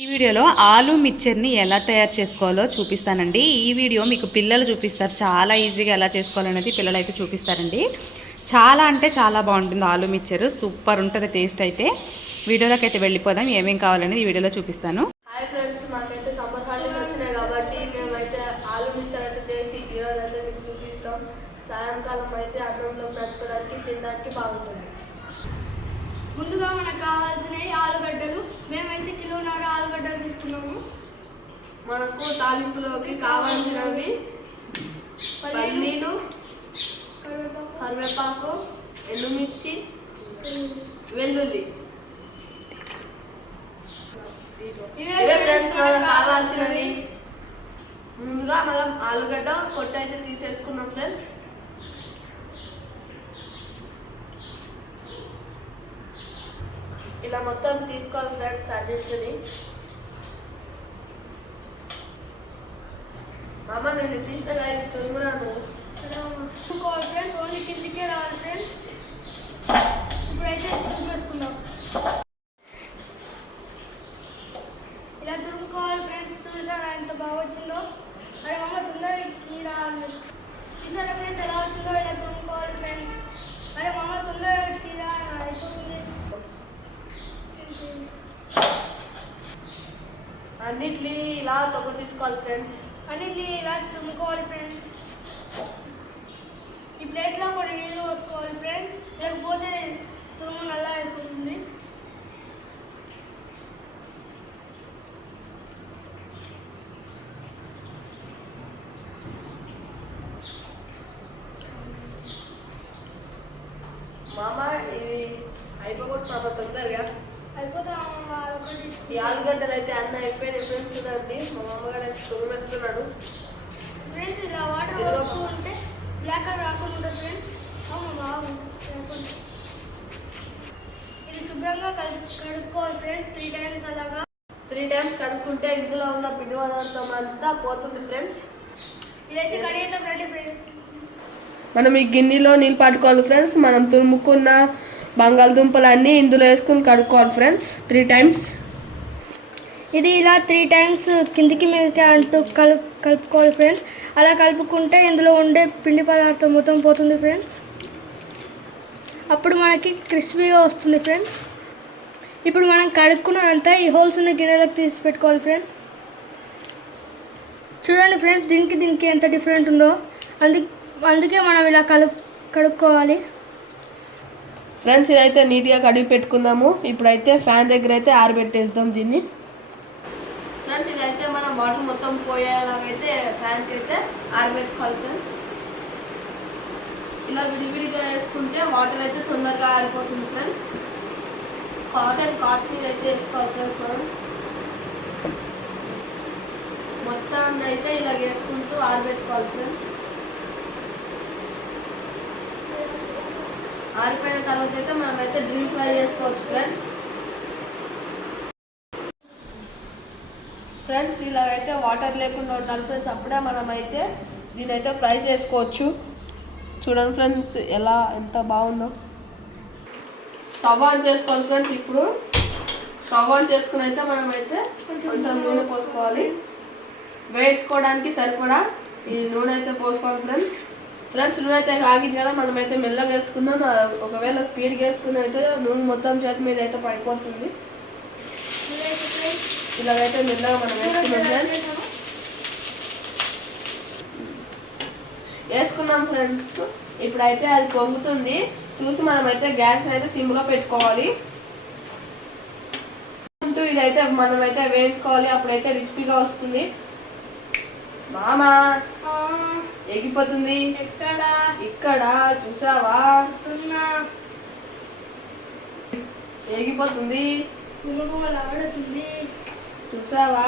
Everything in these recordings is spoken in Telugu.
ఈ వీడియోలో ఆలు మిక్చర్ని ఎలా తయారు చేసుకోవాలో చూపిస్తానండి. ఈ వీడియో మీకు పిల్లలు చూపిస్తారు, చాలా ఈజీగా ఎలా చేసుకోవాలనేది పిల్లలు అయితే చూపిస్తారండి. చాలా అంటే చాలా బాగుంటుంది ఆలు మిక్చర్, సూపర్ ఉంటుంది టేస్ట్ అయితే. వీడియోలోకి అయితే వెళ్ళిపోదాం, ఏమేమి కావాలనేది ఈ వీడియోలో చూపిస్తాను. హాయ్ ఫ్రెండ్స్, మాకైతే సమ్మర్ హాలిడేస్ వచ్చినాయి కాబట్టి మేమైతే ఆలు మిక్చర్ అయితే చేసి ఈరోజు అయితే మీకు చూపిస్తాం. సాయంకాలం అయితే అన్నంలో నంచుకోవడానికి తినడానికి బాగుంటుంది. ముందుగా మనకు కావాల్సినవి ఆలుగడ్డలు. మేమైతే కిలోన్నర ఆలుగడ్డలు తీసుకున్నాము. మనకు తాలింపులోకి కావాల్సినవి పల్లీలు, కరివేపాకు, ఎండుమిర్చి, వెల్లుల్లి. ఇవే ఫ్రెండ్స్ మనకు కావాల్సినవి. ముందుగా మనం ఆలుగడ్డ పొట్టు అయితే తీసేసుకున్నాం ఫ్రెండ్స్. ఇలా మొత్తం తీసుకోవాలి ఫ్రెండ్స్ అన్నింటిని. అమ్మ నేను తీసిన తురుమురాను ఫ్రెండ్స్, ఓన్లీ కిందికే రావాలి ఫ్రెండ్స్. ఇప్పుడైతే తురుమువేసుకుందాం. ఇలా తురుముకోవాలి ఫ్రెండ్స్. చూసారా ఎంత బాగా వచ్చిందో. అరే మమ్మ తొందరగా రావాలి. చూసారా ఫ్రెండ్స్ ఎలా వచ్చిందో. ఇలా తురుముకోవాలి ఫ్రెండ్స్. అరే మమ్మ తొందరగా తీరా అయిపోతుంది. అన్నిటిని ఇలా తొక్క తీసుకోవాలి ఫ్రెండ్స్. అన్నిటిని ఇలా తురుముకోవాలి ఫ్రెండ్స్. ఈ ప్లేట్లో కొన్ని నీళ్ళు పోసుకోవాలి ఫ్రెండ్స్, లేకపోతే తురుము నల్ల అయిపోతుంది. మామ ఇది అయిపోగొట్టు తొందరగా అయిపోతే ఈ ఆలుగడ్డలు అయితే అన్న అయిపోయిన ఫ్రెండ్స్. చూడండి మా మామగారు తురిమేస్తున్నాడు ఫ్రెండ్స్. ఇలా వాటర్ పోస్తూ ఉంటే బ్లాక్ కలర్ రాకుండా ఉంటుంది ఫ్రెండ్స్. అవును బాగుంటుంది. ఇది శుభ్రంగా కడుక్కోవాలి ఫ్రెండ్స్ 3 టైమ్స్. అలాగా 3 టైమ్స్ కడుక్కుంటే ఇందులో ఉన్న పిండి పదార్థం అంతా పోతుంది ఫ్రెండ్స్. ఇదైతే కడిగేద్దాం రండి ఫ్రెండ్స్. మనం ఈ గిన్నెలో నీళ్ళు పట్టుకోవాలి ఫ్రెండ్స్. మనం తురుముకున్న బంగాళదుంపలన్నీ ఇందులో వేసుకుని కడుక్కోవాలి ఫ్రెండ్స్ 3 టైమ్స్. ఇది ఇలా 3 టైమ్స్ కిందికి మీదకి అంటూ కలుపుకోవాలి ఫ్రెండ్స్. అలా కలుపుకుంటే ఇందులో ఉండే పిండి పదార్థం మొత్తం పోతుంది ఫ్రెండ్స్. అప్పుడు మనకి క్రిస్పీగా వస్తుంది ఫ్రెండ్స్. ఇప్పుడు మనం కడుక్కున్నంతా ఈ హోల్స్ ఉన్న గిన్నెలకు తీసి పెట్టుకోవాలి ఫ్రెండ్స్. చూడండి ఫ్రెండ్స్, దీనికి ఎంత డిఫరెంట్ ఉందో. అందుకే మనం ఇలా కడుక్కోవాలి ఫ్రెండ్స్. ఇదైతే నీట్గా కడిగి పెట్టుకుందాము. ఇప్పుడైతే ఫ్యాన్ దగ్గర అయితే ఆరబెట్టేద్దాం దీన్ని ఫ్రెండ్స్. ఇదైతే మనం వాటర్ మొత్తం పోయేలాగైతే ఫ్యాన్కి అయితే ఆరబెట్టుకోవాలి ఫ్రెండ్స్. ఇలా విడివిడిగా వేసుకుంటే వాటర్ అయితే తొందరగా ఆరిపోతుంది ఫ్రెండ్స్. కాటన్ మీద అయితే వేసుకోవాలి ఫ్రెండ్స్. మనం మొత్తాన్ని అయితే ఇలా వేసుకుంటూ ఆరబెట్టుకోవాలి ఫ్రెండ్స్. ఆరిపోయిన తర్వాత అయితే మనం అయితే డీప్ ఫ్రై చేసుకోవచ్చు ఫ్రెండ్స్. ఫ్రెండ్స్ ఇలాగైతే వాటర్ లేకుండా ఉండాలి ఫ్రెండ్స్. అప్పుడే మనం అయితే దీని అయితే ఫ్రై చేసుకోవచ్చు. చూడండి ఫ్రెండ్స్ ఎంత బాగుందో. స్టవ్ ఆన్ చేసుకోవాలి ఫ్రెండ్స్. ఇప్పుడు స్టవ్ ఆన్ చేసుకుని అయితే మనం అయితే కొంచెం నూనె పోసుకోవాలి. వేయించుకోవడానికి సరిపడా ఈ నూనె అయితే పోసుకోవాలి ఫ్రెండ్స్. నూనె అయితే కాగింది కదా, మనమైతే మెల్లగా వేసుకుందాం. ఒకవేళ స్పీడ్గా వేసుకుని అయితే నూనె మొత్తం చేతి మీద అయితే పడిపోతుంది. ఇలాగైతే మెల్లగా మనం వేసుకున్నాం ఫ్రెండ్స్. వేసుకున్నాం ఫ్రెండ్స్. ఇప్పుడైతే అది పొంగుతుంది. చూసి మనమైతే గ్యాస్ అయితే సిమ్లో పెట్టుకోవాలి. ఇదైతే మనమైతే వేయించుకోవాలి. అప్పుడైతే క్రిస్పీగా వస్తుంది. మామా ఎగిపోతుంది. ఇక్కడ చూసావా, ఎగిపోతుంది. చూసావా,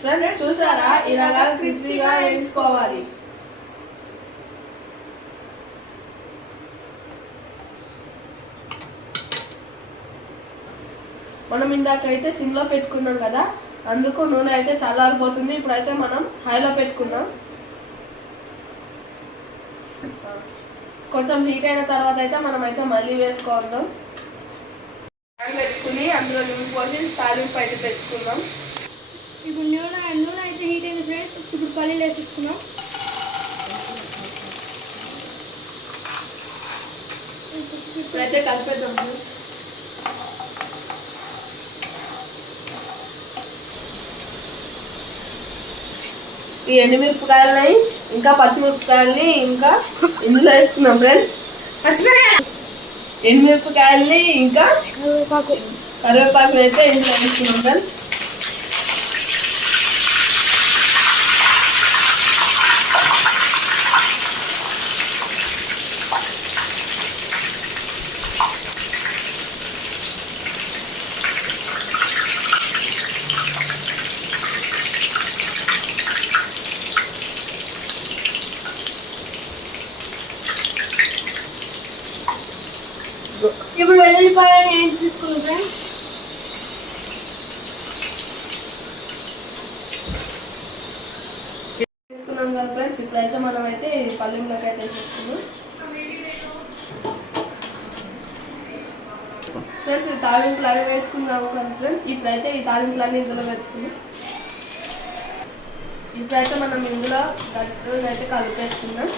ఫ్రెండ్స్ చూసారా, ఇలాగా క్రిస్పీగా వేయించుకోవాలి. మనం ఇందాకైతే సిమ్లో పెట్టుకున్నాం కదా, అందుకు నూనె అయితే చల్లారిపోతుంది. ఇప్పుడైతే మనం హైలో పెట్టుకుందాం. కొంచెం హీట్ అయిన తర్వాత అయితే మనం అయితే మళ్ళీ వేసుకోవద్దాం. పెట్టుకుని అందులో నూనె పోసి తాలింపు అయితే పెట్టుకుందాం. ఇప్పుడు నూనె అయితే హీట్ అయింది ఫ్రెండ్స్. ఇప్పుడు పల్లీలు వేసేసుకున్నాం. ఇప్పుడైతే కలిపేద్దాం ఫ్రెండ్స్. ఈ ఎండుమిరపకాయలని ఇంకా పచ్చిమిరపకాయలని ఇంకా ఇందులో వేసుకున్నాం ఫ్రెండ్స్. ఎండుమిరపకాయలని ఇంకా కరివేపాకు అయితే ఇందులో వేసుకున్నాం ఫ్రెండ్స్. ఇప్పుడు వెల్లుల్లిపాయలు ఏం తీసుకున్నాం ఫ్రెండ్స్. వేసుకున్నాం కదా ఫ్రెండ్స్. ఇప్పుడైతే మనం అయితే పల్లెంలోకి అయితే వేసేసుకున్నాం ఫ్రెండ్స్. ఈ తాలింపులు అవి వేసుకున్నాము కదా ఫ్రెండ్స్. ఇప్పుడైతే ఈ తాలింపులన్నీ ఇందులో పెట్టుకున్నాం. ఇప్పుడైతే మనం ఇందులో గట్టును అయితే కలిపేసుకున్నాం.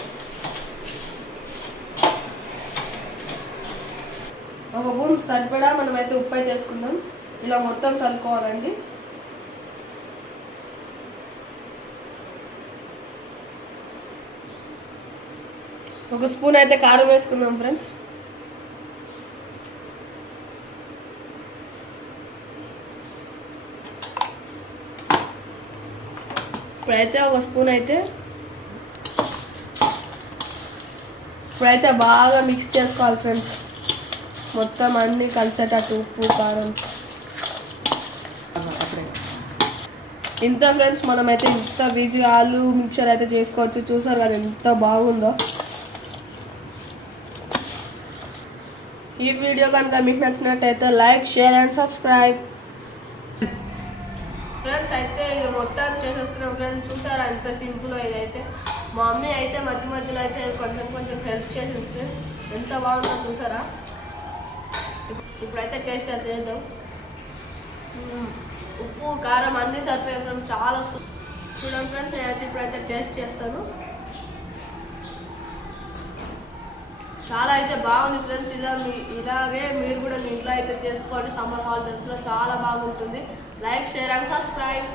ఒక స్పూన్ సరిపడా మనమైతే ఉప్పు అయితే వేసుకుందాం. ఇలా మొత్తం చల్లుకోవాలండి. ఒక స్పూన్ అయితే కారం వేసుకుందాం ఫ్రెండ్స్. ఇప్పుడైతే ఒక స్పూన్ అయితే బాగా మిక్స్ చేసుకోవాలి ఫ్రెండ్స్. మొత్తం అన్నీ కలిసేటట్టు ఉప్పు కారం. ఇంత ఫ్రెండ్స్ మనమైతే ఇంత ఈజీగా ఆలు మిక్చర్ అయితే చేసుకోవచ్చు. చూసారు కదా ఎంత బాగుందో. ఈ వీడియో కనుక మీకు నచ్చినట్టయితే like, share and subscribe friends. అయితే ఇది మొత్తం చేసేసుకున్నాం ఫ్రెండ్స్. చూసారా ఎంత సింపుల్. ఇదైతే మా మమ్మీ అయితే మధ్య మధ్యలో అయితే కొంచెం హెల్ప్ చేసింది ఫ్రెండ్స్. ఎంత బాగుందో చూసారా. ఇప్పుడైతే టేస్ట్ అయితే చేద్దాం. ఉప్పు కారం అన్నీ సరిపోయాయి ఫ్రెండ్స్. చాలా చూడండి ఫ్రెండ్స్. నేనైతే ఇప్పుడైతే టేస్ట్ చేస్తాను. చాలా అయితే బాగుంది ఫ్రెండ్స్. ఇలాగే మీరు కూడా మీ ఇంట్లో అయితే చేసుకోండి. సమ్మర్ హాలిడేస్లో చాలా బాగుంటుంది. Like, share and subscribe.